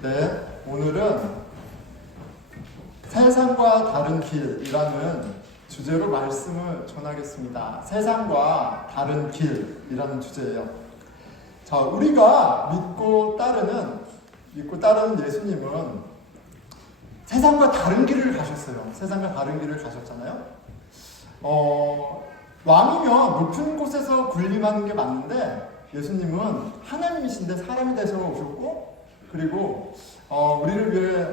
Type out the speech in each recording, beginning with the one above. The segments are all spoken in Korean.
네, 오늘은 세상과 다른 길이라는 주제로 말씀을 전하겠습니다. 세상과 다른 길이라는 주제예요. 자, 우리가 믿고 따르는 예수님은 세상과 다른 길을 가셨어요. 세상과 다른 길을 가셨잖아요. 왕이면 높은 곳에서 군림하는 게 맞는데 예수님은 하나님이신데 사람이 되셔 오셨고, 그리고 우리를 위해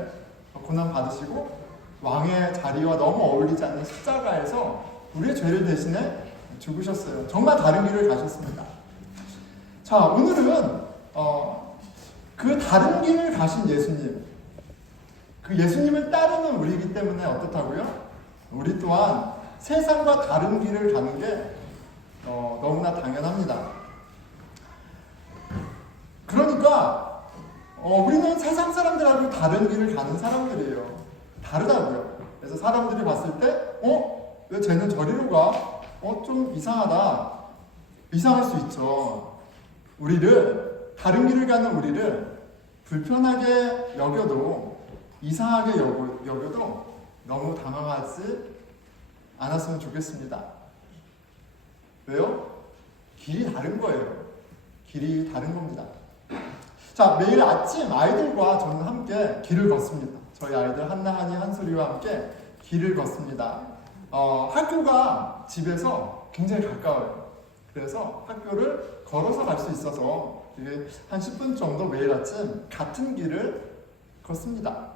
고난 받으시고 왕의 자리와 너무 어울리지 않는 십자가에서 우리의 죄를 대신해 죽으셨어요. 정말 다른 길을 가셨습니다. 자, 오늘은 그 다른 길을 가신 예수님, 그 예수님을 따르는 우리이기 때문에 어떻다고요? 우리 또한 세상과 다른 길을 가는 게 너무나 당연합니다. 그러니까 우리는 세상 사람들하고 다른 길을 가는 사람들이에요. 다르다고요. 그래서 사람들이 봤을 때 왜 쟤는 저리로 가? 좀 이상하다. 이상할 수 있죠. 다른 길을 가는 우리를 불편하게 여겨도, 이상하게 여겨도 너무 당황하지 않았으면 좋겠습니다. 왜요? 길이 다른 거예요. 길이 다른 겁니다. 자, 매일 아침 아이들과 저는 함께 길을 걷습니다. 저희 아이들 한나한이 한소리와 함께 길을 걷습니다. 학교가 집에서 굉장히 가까워요. 그래서 학교를 걸어서 갈 수 있어서 한 10분 정도 매일 아침 같은 길을 걷습니다.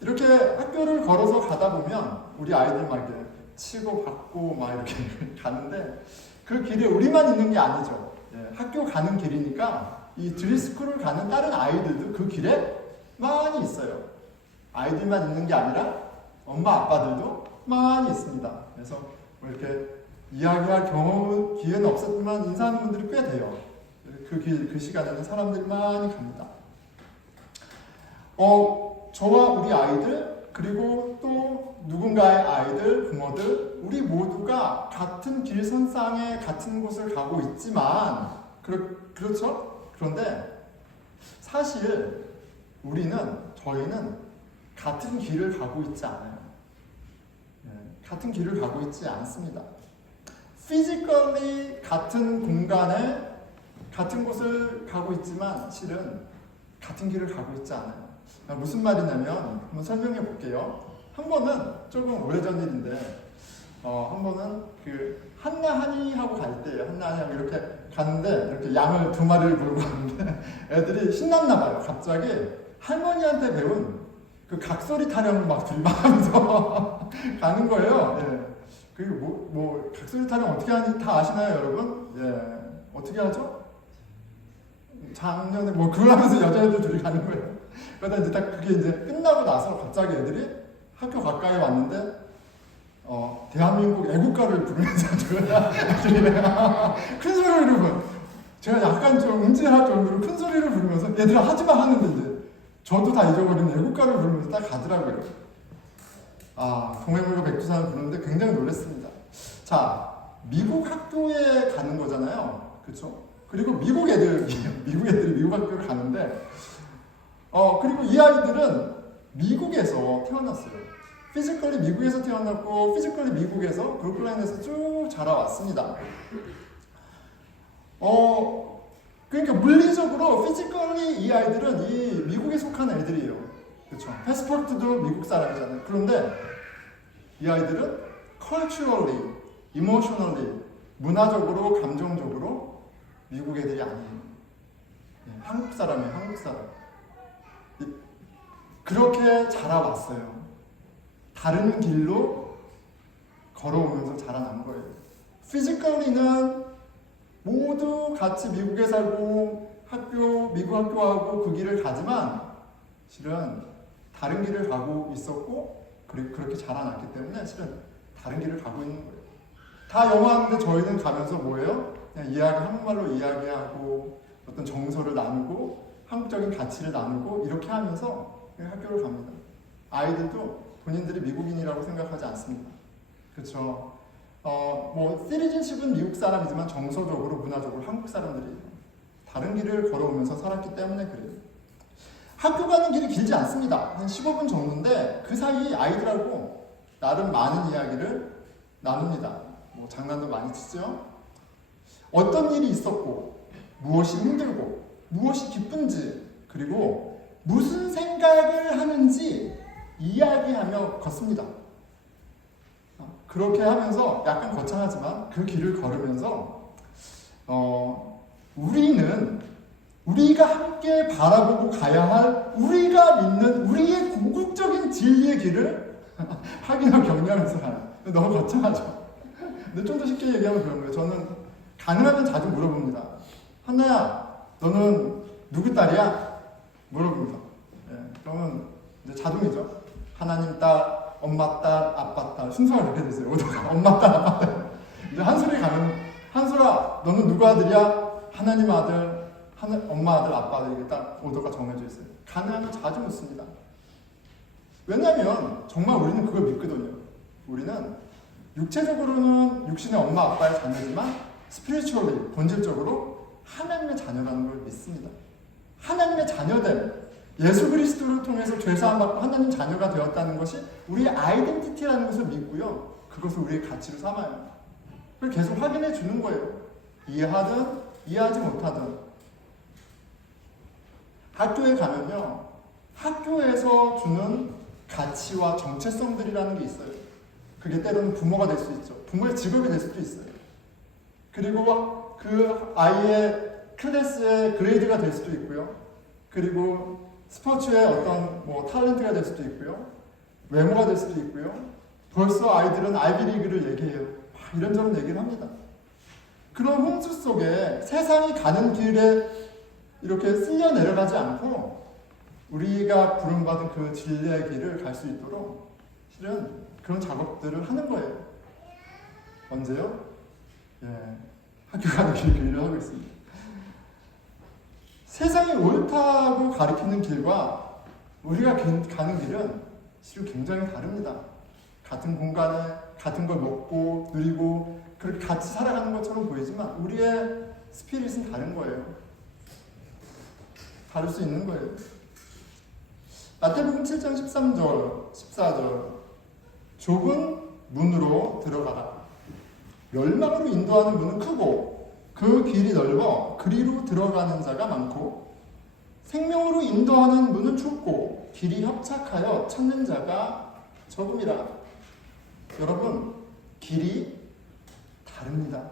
이렇게 학교를 걸어서 가다 보면 우리 아이들 막 이렇게 치고 받고 막 이렇게 가는데 그 길에 우리만 있는 게 아니죠. 학교 가는 길이니까 이 드리스쿨을 가는 다른 아이들도 그 길에 많이 있어요. 아이들만 있는 게 아니라 엄마 아빠들도 많이 있습니다. 그래서 뭐 이렇게 이야기할 기회는 없었지만 인사하는 분들이 꽤 돼요. 그 시간에는 사람들이 많이 갑니다. 저와 우리 아이들, 그리고 또 누군가의 아이들, 부모들, 우리 모두가 같은 길선상에 같은 곳을 가고 있지만, 그렇죠? 그런데 사실 저희는 같은 길을 가고 있지 않아요. 같은 길을 가고 있지 않습니다. 피지컬리 같은 공간에 같은 곳을 가고 있지만 실은 같은 길을 가고 있지 않아요. 무슨 말이냐면 한번 설명해 볼게요. 한 번은 조금 오래전 일인데 한 번은 그 한나한이 하고 갈 때예요. 한나한이 하고 이렇게 가는데 이렇게 양을 2마리를 부르고 가는데 애들이 신났나 봐요. 갑자기 할머니한테 배운 그 각소리 타령을 막 들이마하면서 가는 거예요. 그리고 각소리 타령 어떻게 하는지 다 아시나요, 여러분? 어떻게 하죠? 작년에 그걸 하면서 여자애들 둘이 가는 거예요. 그러다 이제 딱 그게 이제 끝나고 나서 갑자기 애들이 학교 가까이 왔는데 대한민국 애국가를 부르면서 큰 소리를 부르고, 제가 약간 좀 음질할 정도로 큰 소리를 부르면서 얘들아 하지마 하는데 이제 저도 다 잊어버린 애국가를 부르면서 딱 가더라고요. 동해물과 백두산을 부르는데 굉장히 놀랐습니다. 자, 미국 학교에 가는 거잖아요. 그렇죠? 그리고 미국 애들이 미국 학교를 가는데 그리고 이 아이들은 미국에서 태어났어요. 피지컬리 미국에서 태어났고 피지컬리 미국에서 브루클라인에서 쭉 자라왔습니다. 그러니까 물리적으로 피지컬리 이 아이들은 이 미국에 속한 애들이에요. 그렇죠? 패스포트도 미국 사람이잖아요. 그런데 이 아이들은 culturally, emotionally, 문화적으로, 감정적으로 미국 애들이 아니에요. 한국 사람이에요. 한국 사람. 그렇게 자라왔어요. 다른 길로 걸어오면서 자라난 거예요. 피지컬리는 모두 같이 미국에 살고 미국 학교하고 그 길을 가지만 실은 다른 길을 가고 있었고 그렇게 자라났기 때문에 실은 다른 길을 가고 있는 거예요. 다 영어하는데 저희는 가면서 뭐예요? 그냥 한국말로 이야기하고 어떤 정서를 나누고 한국적인 가치를 나누고 이렇게 하면서 학교를 갑니다. 아이들도 본인들이 미국인이라고 생각하지 않습니다. 그렇죠? 시리즌십은 미국 사람이지만 정서적으로, 문화적으로 한국 사람들이 다른 길을 걸어오면서 살았기 때문에 그래요. 학교 가는 길이 길지 않습니다. 한 15분 정도인데 그 사이 아이들하고 나름 많은 이야기를 나눕니다. 뭐 장난도 많이 치죠. 어떤 일이 있었고 무엇이 힘들고 무엇이 기쁜지 그리고 무슨 생각을 하는지 이야기하며 걷습니다. 그렇게 하면서 약간 거창하지만 그 길을 걸으면서 우리가 함께 바라보고 가야 할 우리가 믿는 우리의 궁극적인 진리의 길을 확인하고 격려하면서 가요. 너무 거창하죠. 근데 좀 더 쉽게 얘기하면 그런 거예요. 저는 가능하면 자주 물어봅니다. 한나야, 너는 누구 딸이야? 물어봅니다. 네, 그러면 이제 자동이죠. 하나님 딸, 엄마 딸, 아빠 딸 순서가 그렇게 됐어요. 엄마 딸, 아빠 딸. 이제 한솔이 가면 한솔아, 너는 누구 아들이야? 하나님 아들, 엄마 아들, 아빠 아들 이게 딱 오더가 정해져 있어요. 가능하면 자주 묻습니다. 왜냐하면 정말 우리는 그걸 믿거든요. 우리는 육체적으로는 육신의 엄마 아빠의 자녀지만 스피리추얼리 본질적으로 하나님의 자녀라는 걸 믿습니다. 하나님의 자녀됨, 예수 그리스도를 통해서 죄사함 받고 하나님 자녀가 되었다는 것이 우리의 아이덴티티라는 것을 믿고요. 그것을 우리의 가치로 삼아요. 그걸 계속 확인해 주는 거예요. 이해하든 이해하지 못하든. 학교에 가면요. 학교에서 주는 가치와 정체성들이라는 게 있어요. 그게 때로는 부모가 될 수 있죠. 부모의 직업이 될 수도 있어요. 그리고 그 아이의 클래스의 그레이드가 될 수도 있고요. 그리고 스포츠의 어떤 탤런트가 될 수도 있고요. 외모가 될 수도 있고요. 벌써 아이들은 아이비리그를 얘기해요. 이런저런 얘기를 합니다. 그런 홍수 속에 세상이 가는 길에 이렇게 쓸려 내려가지 않고 우리가 부름받은 그 진리의 길을 갈 수 있도록 실은 그런 작업들을 하는 거예요. 언제요? 예, 학교 가는 길을 하고 있습니다. 세상이 옳다고 가리키는 길과 우리가 가는 길은 실은 굉장히 다릅니다. 같은 공간에 같은 걸 먹고 누리고 그렇게 같이 살아가는 것처럼 보이지만 우리의 스피릿은 다른 거예요. 다를 수 있는 거예요. 마태복음 7장 13절, 14절 좁은 문으로 들어가라. 멸망으로 인도하는 문은 크고 그 길이 넓어 그리로 들어가는 자가 많고 생명으로 인도하는 문은 좁고 길이 협착하여 찾는 자가 적음이라. 여러분, 길이 다릅니다.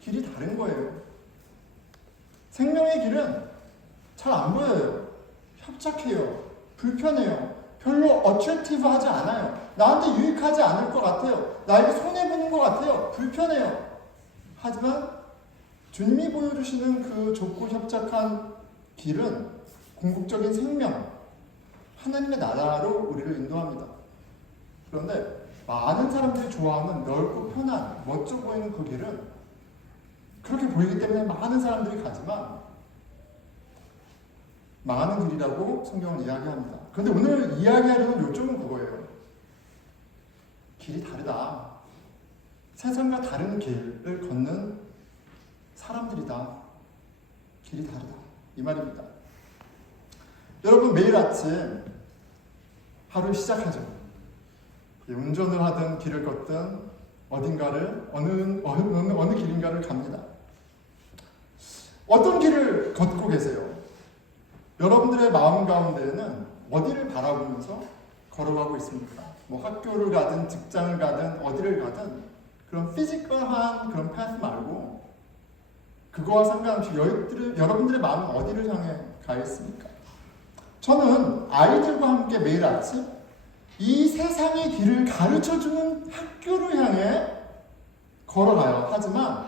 길이 다른 거예요. 생명의 길은 잘 안 보여요. 협착해요. 불편해요. 별로 어트랙티브하지 않아요. 나한테 유익하지 않을 것 같아요. 나에게 손해보는 것 같아요. 불편해요. 하지만 주님이 보여주시는 그 좁고 협착한 길은 궁극적인 생명, 하나님의 나라로 우리를 인도합니다. 그런데 많은 사람들이 좋아하는 넓고 편한, 멋져 보이는 그 길은 그렇게 보이기 때문에 많은 사람들이 가지만 망하는 길이라고 성경은 이야기합니다. 그런데 오늘 이야기하려는 요점은 그거예요. 길이 다르다. 세상과 다른 길을 걷는 사람들이다. 길이 다르다. 이 말입니다. 여러분, 매일 아침 하루 시작하죠. 운전을 하든 길을 걷든 어딘가를 어느 길인가를 갑니다. 어떤 길을 걷고 계세요? 여러분들의 마음 가운데에는 어디를 바라보면서 걸어가고 있습니까? 학교를 가든 직장을 가든 어디를 가든 그런 피지컬한 그런 패스 말고 그거와 상관없이 여러분들의 마음은 어디를 향해 가 있습니까? 저는 아이들과 함께 매일 아침 이 세상의 길을 가르쳐주는 학교를 향해 걸어가요. 하지만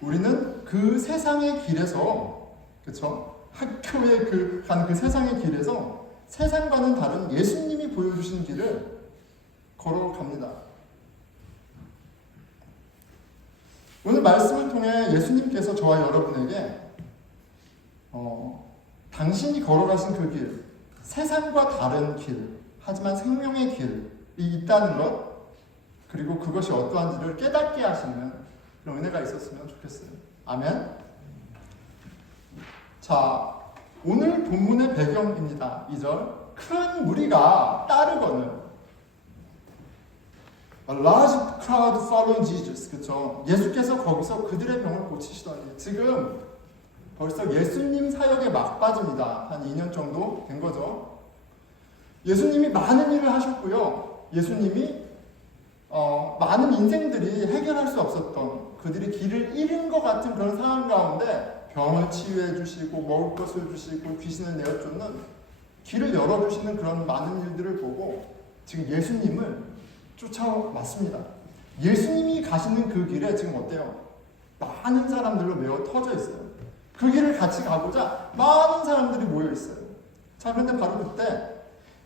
우리는 그 세상의 길에서, 그렇죠? 학교에 가는 그 세상의 길에서 세상과는 다른 예수님이 보여주신 길을 걸어갑니다. 오늘 말씀을 통해 예수님께서 저와 여러분에게 당신이 걸어가신 그 길, 세상과 다른 길, 하지만 생명의 길이 있다는 것, 그리고 그것이 어떠한지를 깨닫게 하시는 그런 은혜가 있었으면 좋겠어요. 아멘. 자, 오늘 본문의 배경입니다. 2절. 큰 무리가 따르거늘. A large crowd following Jesus. 그렇죠? 예수께서 거기서 그들의 병을 고치시더니 지금 벌써 예수님 사역에 막바지입니다. 한 2년 정도 된 거죠. 예수님이 많은 일을 하셨고요. 예수님이 많은 인생들이 해결할 수 없었던 그들이 길을 잃은 것 같은 그런 상황 가운데 병을 치유해 주시고 먹을 것을 주시고 귀신을 내어쫓는 길을 열어주시는 그런 많은 일들을 보고 지금 예수님을 쫓아왔습니다. 예수님이 가시는 그 길에 지금 어때요? 많은 사람들로 메워 터져 있어요. 그 길을 같이 가고자 많은 사람들이 모여 있어요. 자, 그런데 바로 그때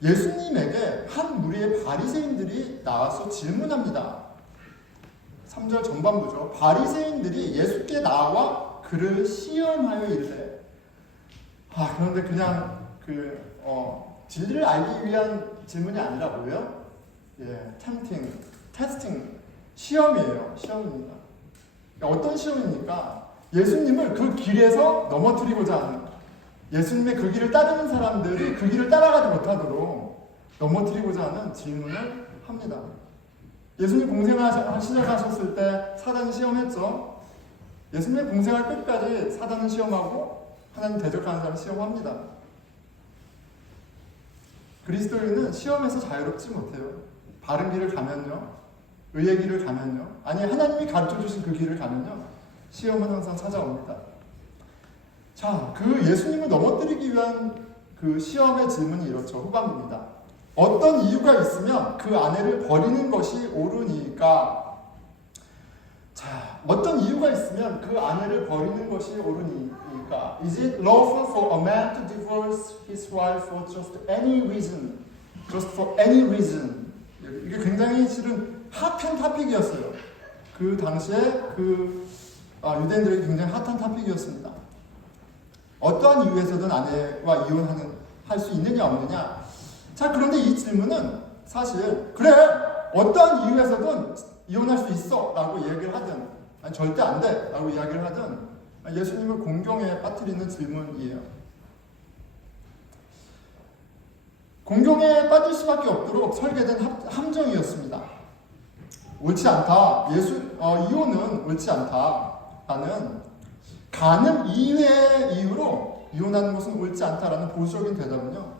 예수님에게 한 무리의 바리새인들이 나와서 질문합니다. 3절 전반부죠. 바리새인들이 예수께 나와 그를 시험하여 이르되. 그런데 그냥 진리를 알기 위한 질문이 아니라 뭐예요? 테스팅, 시험이에요. 시험입니다. 어떤 시험입니까? 예수님을 그 길에서 넘어뜨리고자 하는, 예수님의 그 길을 따르는 사람들이 그 길을 따라가지 못하도록 넘어뜨리고자 하는 질문을 합니다. 예수님 공생하셨을 때 사단이 시험했죠. 예수님의 공생할 끝까지 사단은 시험하고 하나님 대적하는 사람은 시험합니다. 그리스도인은 시험에서 자유롭지 못해요. 바른 길을 가면요, 의의 길을 가면요, 아니 하나님이 가르쳐 주신 그 길을 가면요, 시험은 항상 찾아옵니다. 자, 그 예수님을 넘어뜨리기 위한 그 시험의 질문이 이렇죠. 후반부입니다. 어떤 이유가 있으면 그 아내를 버리는 것이 옳으니까. 자, 어떤 이유가 있으면 그 아내를 버리는 것이 옳으니까. Is it lawful for a man to divorce his wife for just any reason? Just for any reason. 이게 굉장히 실은 핫한 토픽이었어요. 그 당시에 유대인들에게 굉장히 핫한 토픽이었습니다. 어떠한 이유에서든 아내와 할 수 있느냐 없느냐. 자, 그런데 이 질문은 사실 그래 어떠한 이유에서든 이혼할 수 있어 라고 얘기를 하든 아니 절대 안 돼 라고 이야기를 하든 예수님을 공경에 빠뜨리는 질문이에요. 공경에 빠질 수밖에 없도록 설계된 함정이었습니다. 옳지 않다. 이혼은 옳지 않다라는 가늠 이외의 이유로 이혼하는 것은 옳지 않다라는 보수적인 대답은요.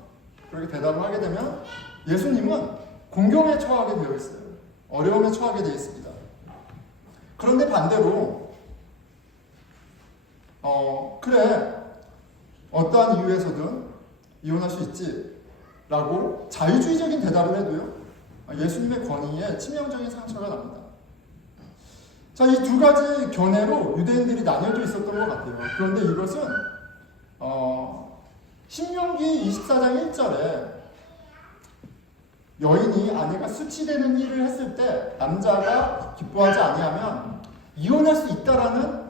그렇게 대답을 하게 되면 예수님은 공경에 처하게 되어 있어요. 어려움에 처하게 되어 있습니다. 그런데 반대로 그래 어떠한 이유에서든 이혼할 수 있지 라고 자유주의적인 대답을 해도요, 예수님의 권위에 치명적인 상처가 납니다. 자, 이 두 가지 견해로 유대인들이 나뉘어져 있었던 것 같아요. 그런데 이것은 신명기 24장 1절에 여인이 아내가 수치되는 일을 했을 때 남자가 기뻐하지 아니하면 이혼할 수 있다라는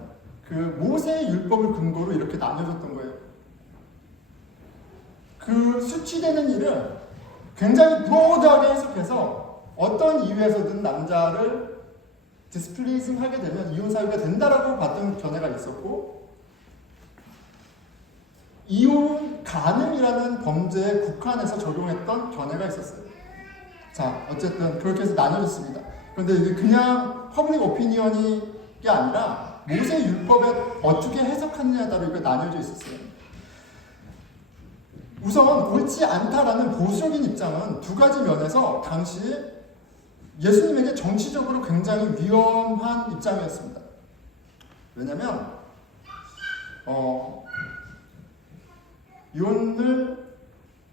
그 모세의 율법을 근거로 이렇게 나뉘어졌던 거예요. 그 수치되는 일을 굉장히 브로드하게 해석해서 어떤 이유에서든 남자를 디스플레이싱 하게 되면 이혼 사유가 된다라고 봤던 견해가 있었고, 이혼 가늠이라는 범죄에 국한해서 적용했던 견해가 있었어요. 자, 어쨌든 그렇게 해서 나눠졌습니다. 그런데 이게 그냥 퍼블릭 오피니언이 아니라 모세 율법에 어떻게 해석하느냐에 따라 이게 나뉘어져 있었어요. 우선 옳지 않다라는 보수적인 입장은 두 가지 면에서 당시 예수님에게 정치적으로 굉장히 위험한 입장이었습니다. 왜냐하면 이혼을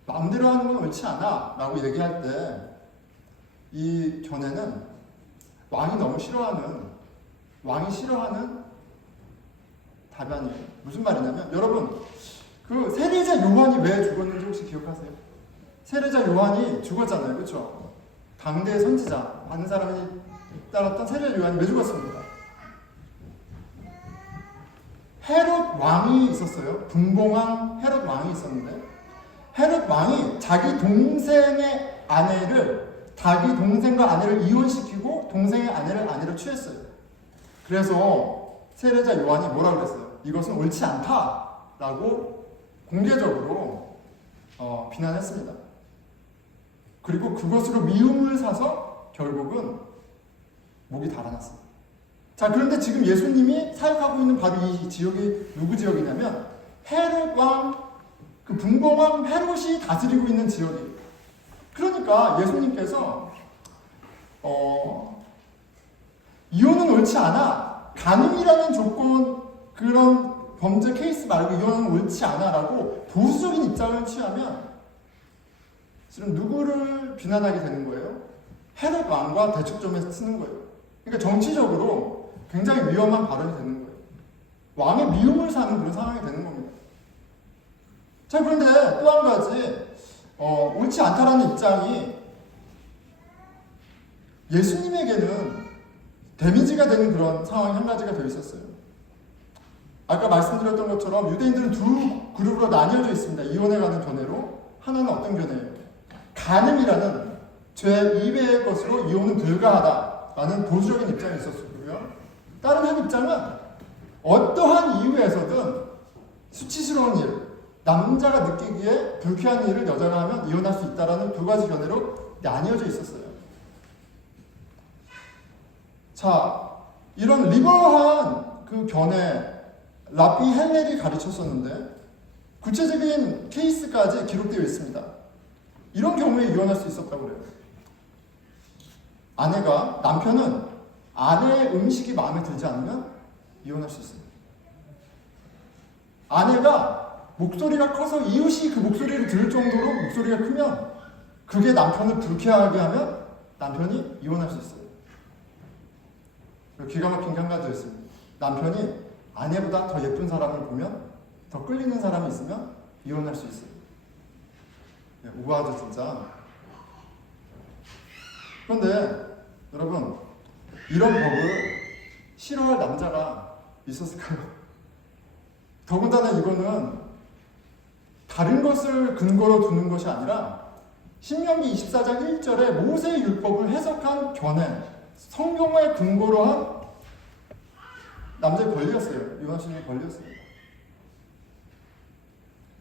마음대로 하는 건 옳지 않아 라고 얘기할 때 이 견해는 왕이 싫어하는 답안이에요. 무슨 말이냐면, 여러분 그 세례자 요한이 왜 죽었는지 혹시 기억하세요? 세례자 요한이 죽었잖아요. 그렇죠? 당대의 선지자, 많은 사람이 따랐던 세례자 요한이 왜 죽었습니까? 헤롯 왕이 있었어요. 분봉왕 헤롯 왕이 있었는데, 헤롯 왕이 자기 동생의 아내를, 자기 동생과 아내를 이혼시키고 동생의 아내로 취했어요. 그래서 세례자 요한이 뭐라고 그랬어요? 이것은 옳지 않다라고 공개적으로 비난했습니다. 그리고 그것으로 미움을 사서 결국은 목이 달아났습니다. 자, 그런데 지금 예수님이 사역하고 있는 바로 이 지역이 누구 지역이냐면 헤롯 왕, 그 분봉왕 헤롯이 다스리고 있는 지역이에요. 그러니까 예수님께서 이혼은 옳지 않아. 간음이라는 조건, 그런 범죄 케이스 말고 이혼은 옳지 않아라고 보수적인 입장을 취하면 지금 누구를 비난하게 되는 거예요? 헤롯 왕과 대척점에 쓰는 거예요. 그러니까 정치적으로 굉장히 위험한 발언이 되는 거예요. 왕의 미움을 사는 그런 상황이 되는 겁니다. 자, 그런데 또 한 가지 옳지 않다라는 입장이 예수님에게는 데미지가 되는 그런 상황이 한 가지가 더 있었어요. 아까 말씀드렸던 것처럼 유대인들은 두 그룹으로 나뉘어져 있습니다. 이혼에 관한 견해로. 하나는 어떤 견해예요? 간음이라는 죄 이외의 것으로 이혼은 불가하다라는 보수적인 입장이 있었고요. 다른 한 입장은 어떠한 이유에서든 수치스러운 일, 남자가 느끼기에 불쾌한 일을 여자가 하면 이혼할 수 있다라는 두 가지 견해로 나뉘어져 있었어요. 자, 이런 리버한 그 견해, 라피 헬렐이 가르쳤었는데 구체적인 케이스까지 기록되어 있습니다. 이런 경우에 이혼할 수 있었다고 그래요. 남편은 아내의 음식이 마음에 들지 않으면 이혼할 수 있습니다. 아내가 목소리가 커서 이웃이 그 목소리를 들을 정도로 목소리가 크면 그게 남편을 불쾌하게 하면 남편이 이혼할 수 있어요. 기가 막힌 게 한 가지 있습니다. 남편이 아내보다 더 예쁜 사람을 보면, 더 끌리는 사람이 있으면 이혼할 수 있어요. 우아하죠, 진짜. 그런데 여러분, 이런 법을 싫어할 남자가 있었을까요? 더군다나 이거는 다른 것을 근거로 두는 것이 아니라 신명기 24장 1절에 모세의 율법을 해석한 견해, 성경을 근거로 한 남자의 권리였어요. 이혼할 수 있는 권리였어요.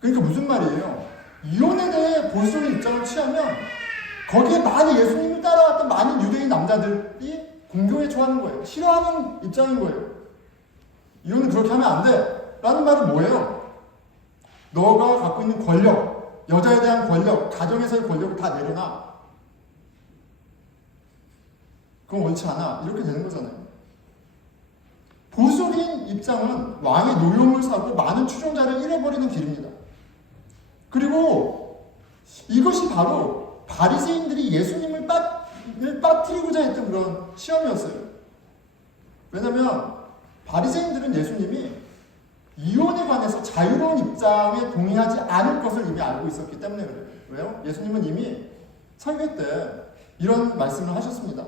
그러니까 무슨 말이에요? 이혼에 대해 보수적인 입장을 취하면 거기에 많은 예수님을 따라왔던 많은 유대인 남자들이 공경에 처하는 거예요. 싫어하는 입장인 거예요. 이혼은 그렇게 하면 안 돼. 라는 말은 뭐예요? 너가 갖고 있는 권력, 여자에 대한 권력, 가정에서의 권력을 다 내려놔. 그건 옳지 않아. 이렇게 되는 거잖아요. 보수적인 입장은 왕의 노용을 사고 많은 추종자를 잃어버리는 길입니다. 그리고 이것이 바로 바리새인들이 예수님을 빠뜨리고자 했던 그런 시험이었어요. 왜냐하면 바리새인들은 예수님이 이혼에 관해서 자유로운 입장에 동의하지 않을 것을 이미 알고 있었기 때문에 그래요. 왜요? 예수님은 이미 설교 때 이런 말씀을 하셨습니다.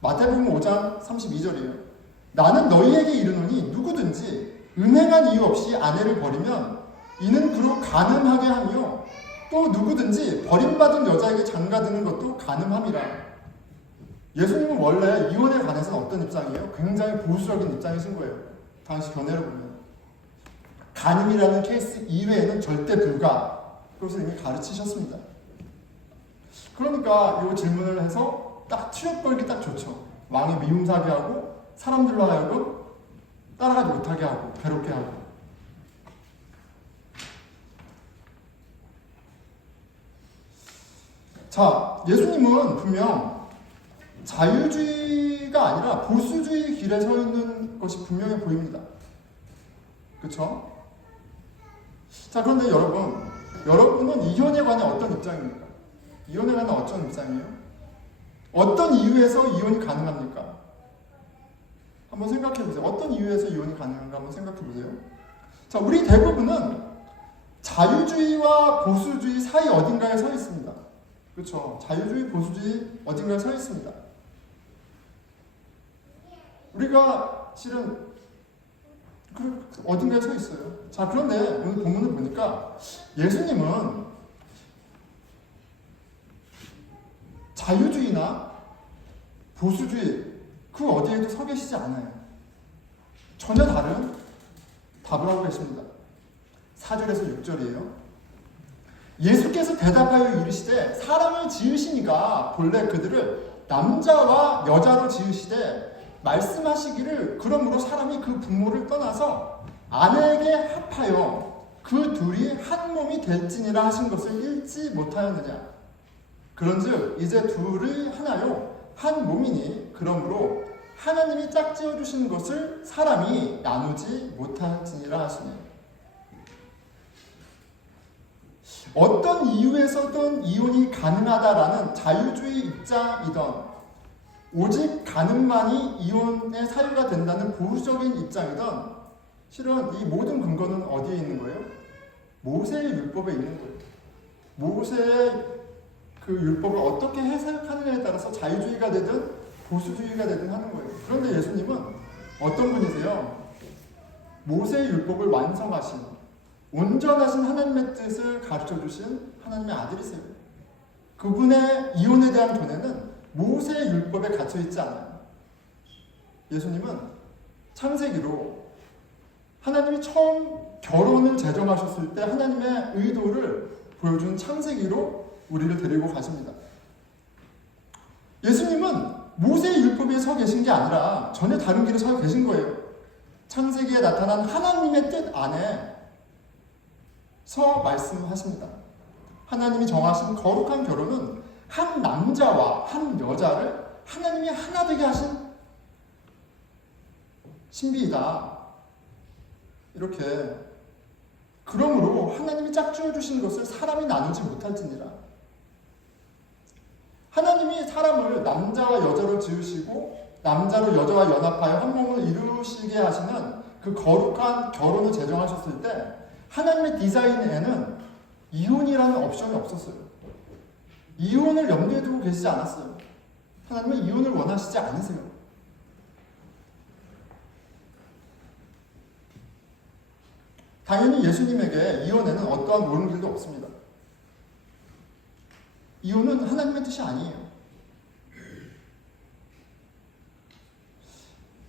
마태복음 5장 32절이에요. 나는 너희에게 이르노니 누구든지 은행한 이유 없이 아내를 버리면 이는 그로 간음하게 하며 또 누구든지 버림받은 여자에게 장가드는 것도 간음함이라. 예수님은 원래 이혼에 관해서는 어떤 입장이에요? 굉장히 보수적인 입장이신 거예요. 당시 견해를 보면. 간음이라는 케이스 이외에는 절대 불가. 그것을 이미 가르치셨습니다. 그러니까 이 질문을 해서 딱 취업 걸기 딱 좋죠. 왕이 미움 사게 하고 사람들로 하여금 따라가지 못하게 하고 괴롭게 하고. 자, 예수님은 분명 자유주의가 아니라 보수주의 길에 서 있는 것이 분명해 보입니다. 그렇죠? 자, 그런데 여러분은 이혼에 관해 어떤 입장입니까? 이혼에 관해 어떤 입장이에요? 어떤 이유에서 이혼이 가능합니까? 한번 생각해 보세요. 어떤 이유에서 이혼이 가능한가 한번 생각해 보세요. 자, 우리 대부분은 자유주의와 보수주의 사이 어딘가에 서 있습니다. 그렇죠? 자유주의, 보수주의 어딘가에 서 있습니다. 우리가 실은 어딘가에 서 있어요. 자, 그런데 오늘 본문을 보니까 예수님은 자유주의나 보수주의 그 어디에도 서 계시지 않아요. 전혀 다른 답을 하고 계십니다. 4절에서 6절이에요. 예수께서 대답하여 이르시되 사람을 지으시니가 본래 그들을 남자와 여자로 지으시되 말씀하시기를 그러므로 사람이 그 부모를 떠나서 아내에게 합하여 그 둘이 한 몸이 될지니라 하신 것을 읽지 못하였느냐. 그런즉 이제 둘이 하나요 한 몸이니 그러므로 하나님이 짝지어 주신 것을 사람이 나누지 못할지니라 하시니. 어떤 이유에서든 이혼이 가능하다라는 자유주의 입장이던 오직 가능만이 이혼의 사유가 된다는 보수적인 입장이던 실은 이 모든 근거는 어디에 있는 거예요? 모세의 율법에 있는 거예요. 모세의 그 율법을 어떻게 해석하느냐에 따라서 자유주의가 되든 보수주의가 되든 하는 거예요. 그런데 예수님은 어떤 분이세요? 모세의 율법을 완성하신 온전하신 하나님의 뜻을 가르쳐주신 하나님의 아들이세요. 그분의 이혼에 대한 견해는 모세의 율법에 갇혀있지 않아요. 예수님은 창세기로 하나님이 처음 결혼을 제정하셨을 때 하나님의 의도를 보여준 창세기로 우리를 데리고 가십니다. 예수님은 모세의 율법에 서 계신 게 아니라 전혀 다른 길에 서 계신 거예요. 창세기에 나타난 하나님의 뜻 안에 서 말씀하십니다. 하나님이 정하신 거룩한 결혼은 한 남자와 한 여자를 하나님이 하나 되게 하신 신비이다. 이렇게 그러므로 하나님이 짝지어 주신 것을 사람이 나누지 못할지니라. 하나님이 사람을 남자와 여자로 지으시고 남자로 여자와 연합하여 한 몸을 이루시게 하시는 그 거룩한 결혼을 제정하셨을 때 하나님의 디자인에는 이혼이라는 옵션이 없었어요. 이혼을 염두에 두고 계시지 않았어요. 하나님은 이혼을 원하시지 않으세요. 당연히 예수님에게 이혼에는 어떠한 옳은 길도 없습니다. 이혼은 하나님의 뜻이 아니에요.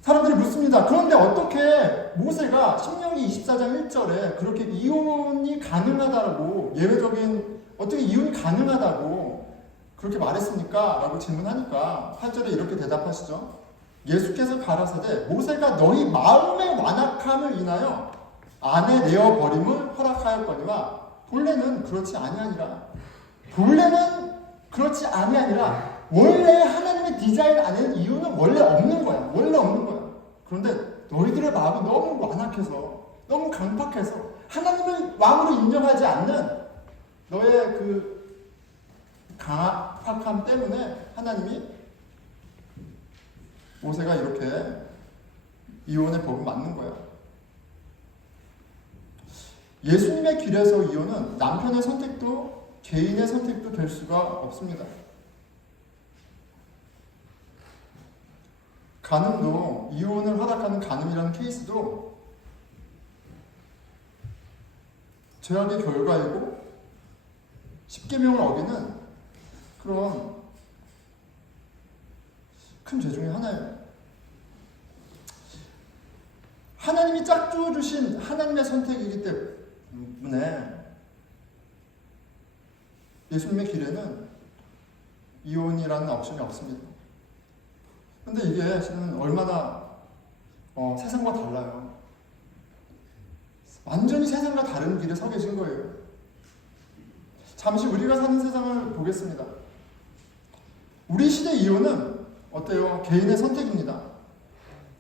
사람들이 묻습니다. 그런데 어떻게 모세가 신명기 24장 1절에 그렇게 이혼이 가능하다고 예외적인 어떻게 이혼이 가능하다고 그렇게 말했습니까? 라고 질문하니까 8절에 이렇게 대답하시죠. 예수께서 가라사대 모세가 너희 마음의 완악함을 인하여 아내 내어 버림을 허락하였거니와 본래는 그렇지 아니하니라. 본래는 그렇지 아니하니라. 원래 하나님의 디자인 안에는 이유는 원래 없는 거야. 원래 없는 거야. 그런데 너희들의 마음이 너무 완악해서 너무 강팍해서 하나님을 왕으로 인정하지 않는 너의 그 강팍함 때문에 하나님이 모세가 이렇게 이혼의 법을 맞는 거야. 예수님의 길에서 이혼은 남편의 선택도 개인의 선택도 될 수가 없습니다. 간음도 이혼을 허락하는 간음이라는 케이스도 죄악의 결과이고 십계명을 어기는 그런 큰 죄 중에 하나예요. 하나님이 짝주어 주신 하나님의 선택이기 때문에 예수님의 길에는 이혼이라는 옵션이 없습니다. 근데 이게 사실은 얼마나 세상과 달라요. 완전히 세상과 다른 길에 서 계신 거예요. 잠시 우리가 사는 세상을 보겠습니다. 우리 시대 이혼은 어때요? 개인의 선택입니다.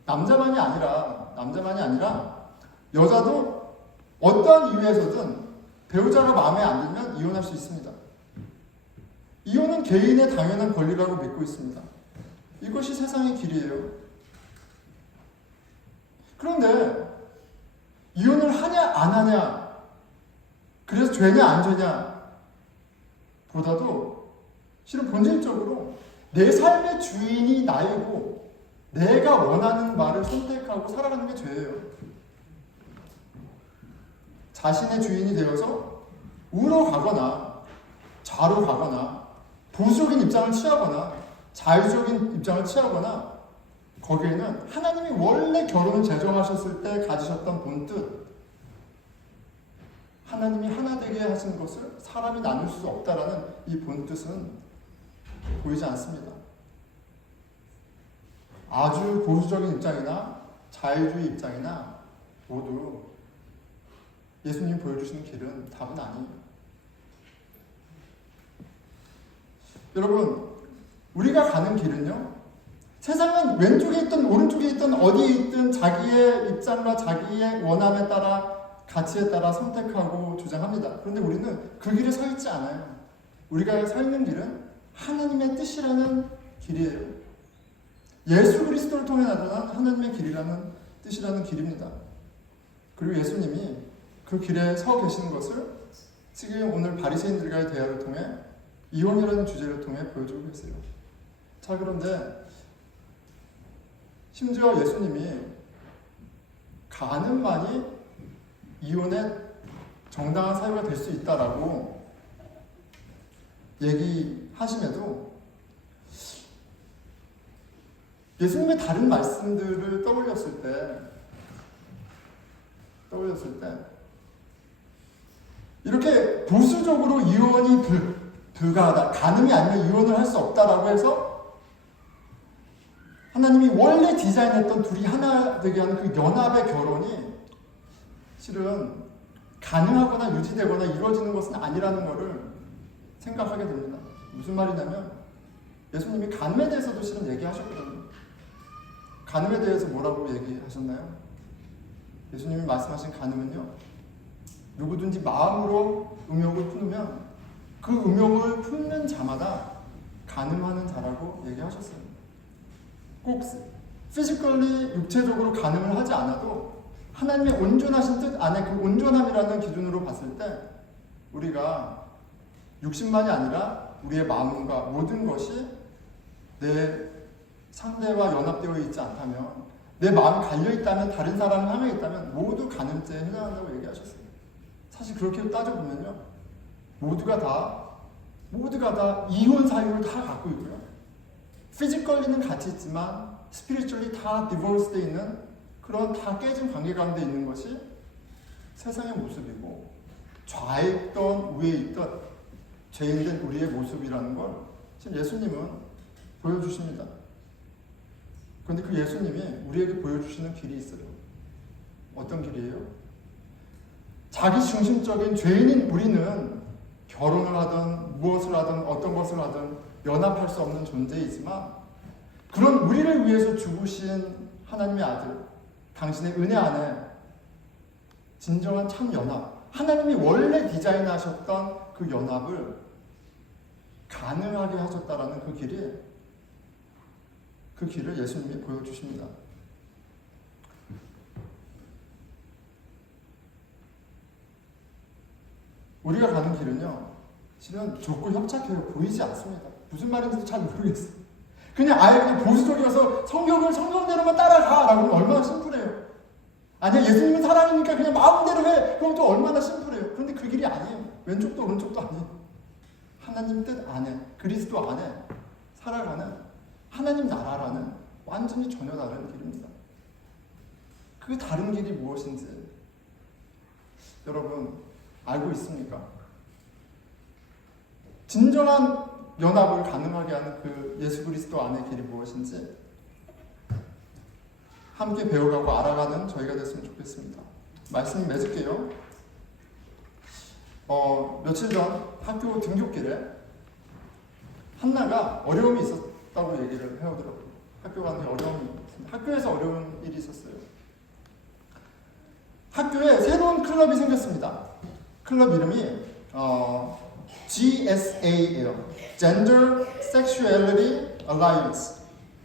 남자만이 아니라 여자도 어떠한 이유에서든 배우자가 마음에 안 들면 이혼할 수 있습니다. 이혼은 개인의 당연한 권리라고 믿고 있습니다. 이것이 세상의 길이에요. 그런데 이혼을 하냐 안 하냐 그래서 죄냐 안 죄냐 보다도 실은 본질적으로 내 삶의 주인이 나이고 내가 원하는 말을 선택하고 살아가는 게 죄예요. 자신의 주인이 되어서 우로 가거나 좌로 가거나 보수적인 입장을 취하거나 자유적인 입장을 취하거나 거기에는 하나님이 원래 결혼을 제정하셨을 때 가지셨던 본뜻 하나님이 하나 되게 하신 것을 사람이 나눌 수 없다라는 이 본뜻은 보이지 않습니다. 아주 보수적인 입장이나 자유주의 입장이나 모두 예수님이 보여주시는 길은 답은 아니에요. 여러분, 우리가 가는 길은요, 세상은 왼쪽에 있든 오른쪽에 있든 어디에 있든 자기의 입장과 자기의 원함에 따라 가치에 따라 선택하고 주장합니다. 그런데 우리는 그 길에 서 있지 않아요. 우리가 서 있는 길은 하나님의 뜻이라는 길이에요. 예수 그리스도를 통해 나타난 하나님의 길이라는 뜻이라는 길입니다. 그리고 예수님이 그 길에 서 계시는 것을 지금 오늘 바리새인들과의 대화를 통해 이혼이라는 주제를 통해 보여주고 계세요. 자, 그런데 심지어 예수님이 간음만이 이혼의 정당한 사유가 될 수 있다라고 얘기하심에도 예수님의 다른 말씀들을 떠올렸을 때 이렇게 보수적으로 이혼이 불가하다, 간음이 아니면 이혼을 할 수 없다라고 해서 하나님이 원래 디자인했던 둘이 하나 되게 하는 그 연합의 결혼이 실은 가능하거나 유지되거나 이루어지는 것은 아니라는 것을 생각하게 됩니다. 무슨 말이냐면 예수님이 간음에 대해서도 실은 얘기하셨거든요. 간음에 대해서 뭐라고 얘기하셨나요? 예수님이 말씀하신 간음은요, 누구든지 마음으로 음욕을 품으면 그 음욕을 품는 자마다 간음하는 자라고 얘기하셨어요. 꼭 피지컬리 육체적으로 간음을 하지 않아도 하나님의 온전하신 뜻 안에 그 온전함이라는 기준으로 봤을 때 우리가 육신만이 아니라 우리의 마음과 모든 것이 내 상대와 연합되어 있지 않다면, 내 마음이 갈려있다면, 다른 사람을 향해 있다면 모두 간음죄에 해당한다고 얘기하셨어요. 사실 그렇게 따져보면요, 모두가 다 이혼 사유를 다 갖고 있고요, 피지컬리는 같이 있지만 스피리추얼리 다 디보스되어 있는 그런 다 깨진 관계 가운데 있는 것이 세상의 모습이고, 좌에 있던 우에 있던 죄인된 우리의 모습이라는 걸 지금 예수님은 보여주십니다. 그런데 그 예수님이 우리에게 보여주시는 길이 있어요. 어떤 길이에요? 자기 중심적인 죄인인 우리는 결혼을 하든 무엇을 하든 어떤 것을 하든 연합할 수 없는 존재이지만, 그런 우리를 위해서 죽으신 하나님의 아들, 당신의 은혜 안에 진정한 참 연합, 하나님이 원래 디자인하셨던 그 연합을 가능하게 하셨다라는 그 길을 예수님이 보여주십니다. 우리가 가는 길은요, 실은 좁고 협착해요. 보이지 않습니다. 무슨 말인지도 잘 모르겠어요. 그냥 보수적이어서 성경대로만 따라가라고 하면 얼마나 심플해요. 아니야, 예수님은 사랑이니까 그냥 마음대로 해. 그럼 또 얼마나 심플해요. 그런데 그 길이 아니에요. 왼쪽도 오른쪽도 아니에요. 하나님 뜻 안에, 그리스도 안에 살아가는 하나님 나라라는 완전히 전혀 다른 길입니다. 그 다른 길이 무엇인지 여러분 알고 있습니까? 진정한 연합을 가능하게 하는 그 예수 그리스도 안의 길이 무엇인지 함께 배워가고 알아가는 저희가 됐으면 좋겠습니다. 말씀 맺을게요. 며칠 전 학교 등굣길에 한나가 어려움이 있었다고 얘기를 해오더라고요. 학교 가는 데 어려움이 있었습니다. 학교에서 어려운 일이 있었어요. 학교에 새로운 클럽이 생겼습니다. 클럽 이름이 GSA예요. Gender Sexuality Alliance.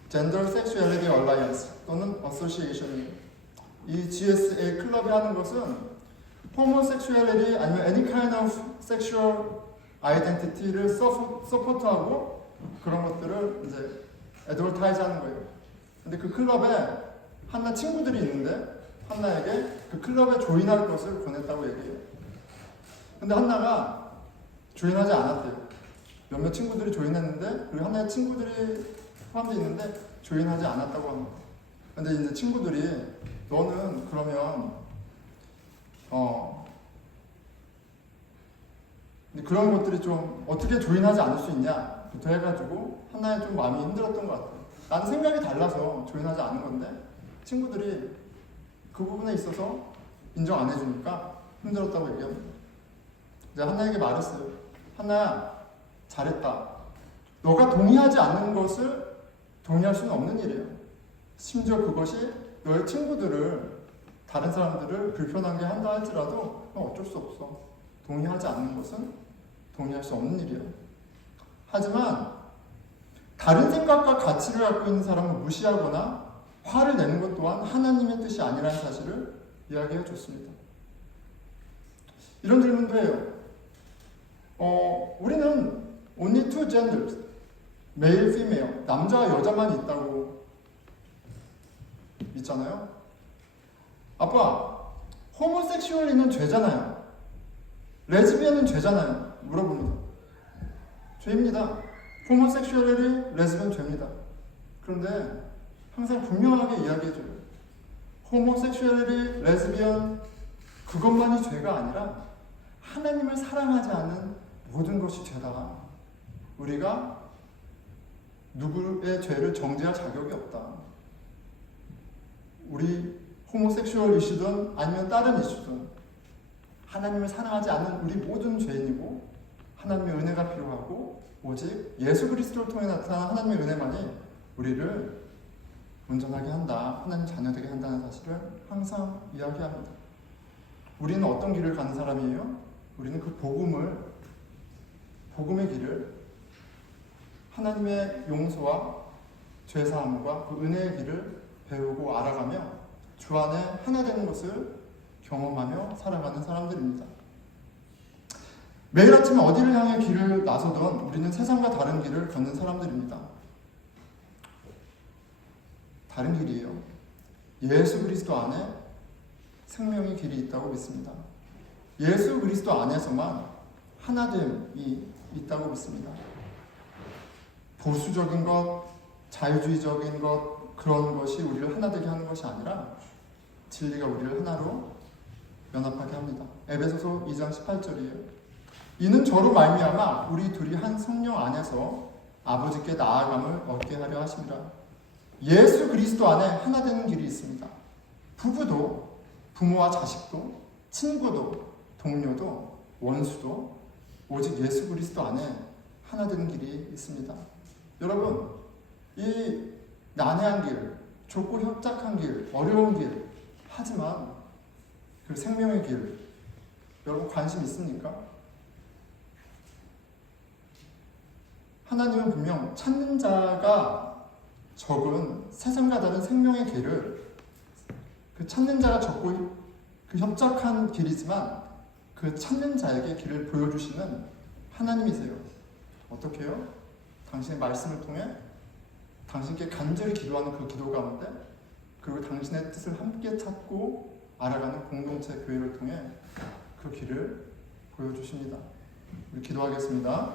Gender Sexuality Alliance 또는 Association이에요. 이 GSA 클럽이 하는 것은 homosexuality 아니면 any kind of sexual identity를 서포트하고 그런 것들을 이제 advertise 하는 거예요. 근데 그 클럽에 한나 친구들이 있는데 한나에게 그 클럽에 조인할 것을 권했다고 얘기해요. 근데 한나가 조인하지 않았대요. 몇몇 친구들이 조인했는데, 그리고 한나의 친구들이 포함되어 있는데 조인하지 않았다고 합니다. 근데 이제 친구들이 너는 그러면 근데 그런 것들이 좀 어떻게 조인하지 않을 수 있냐부터 해가지고 하나의 좀 마음이 힘들었던 것 같아요. 나는 생각이 달라서 조인하지 않은 건데 친구들이 그 부분에 있어서 인정 안 해주니까 힘들었다고 얘기합니다. 제가 한나에게 말했어요. 한나야, 잘했다. 너가 동의하지 않는 것을 동의할 수는 없는 일이에요. 심지어 그것이 너의 친구들을, 다른 사람들을 불편하게 한다 할지라도 어쩔 수 없어. 동의하지 않는 것은 동의할 수 없는 일이에요. 하지만 다른 생각과 가치를 갖고 있는 사람을 무시하거나 화를 내는 것 또한 하나님의 뜻이 아니라는 사실을 이야기해 줬습니다. 이런 질문도 해요. 우리는 only two genders, male, female, 남자와 여자만 있다고 믿잖아요. 아빠, 호모섹슈얼리는 죄잖아요. 레즈비언은 죄잖아요. 물어봅니다. 죄입니다. 호모섹슈얼리, 레즈비언 죄입니다. 그런데 항상 분명하게 이야기해줘요. 호모섹슈얼리, 레즈비언 그것만이 죄가 아니라 하나님을 사랑하지 않은 모든 것이 죄다. 우리가 누구의 죄를 정죄할 자격이 없다. 우리 호모섹슈얼 이슈든 아니면 다른 이슈든 하나님을 사랑하지 않는 우리 모든 죄인이고 하나님의 은혜가 필요하고 오직 예수 그리스도를 통해 나타난 하나님의 은혜만이 우리를 온전하게 한다. 하나님 자녀되게 한다는 사실을 항상 이야기합니다. 우리는 어떤 길을 가는 사람이에요? 우리는 그 복음의 길을 하나님의 용서와 죄사함과 그 은혜의 길을 배우고 알아가며 주 안에 하나 되는 것을 경험하며 살아가는 사람들입니다. 매일 아침에 어디를 향해 길을 나서던 우리는 세상과 다른 길을 걷는 사람들입니다. 다른 길이에요. 예수 그리스도 안에 생명의 길이 있다고 믿습니다. 예수 그리스도 안에서만 하나됨이 있다고 믿습니다. 보수적인 것, 자유주의적인 것, 그런 것이 우리를 하나 되게 하는 것이 아니라 진리가 우리를 하나로 연합하게 합니다. 에베소서 2장 18절이에요. 이는 저로 말미암아 우리 둘이 한 성령 안에서 아버지께 나아감을 얻게 하려 하심이라. 예수 그리스도 안에 하나 되는 길이 있습니다. 부부도, 부모와 자식도, 친구도, 동료도, 원수도 오직 예수 그리스도 안에 하나 되는 길이 있습니다. 여러분, 이 난해한 길, 좁고 협착한 길, 어려운 길, 하지만 그 생명의 길, 여러분 관심 있습니까? 하나님은 분명 찾는 자가 적은 세상과 다른 생명의 길을, 그 찾는 자가 적고 그 협착한 길이지만 그 찾는 자에게 길을 보여주시는 하나님이세요. 어떻게 해요? 당신의 말씀을 통해 당신께 간절히 기도하는 그 기도 가운데, 그리고 당신의 뜻을 함께 찾고 알아가는 공동체 교회를 통해 그 길을 보여주십니다. 우리 기도하겠습니다.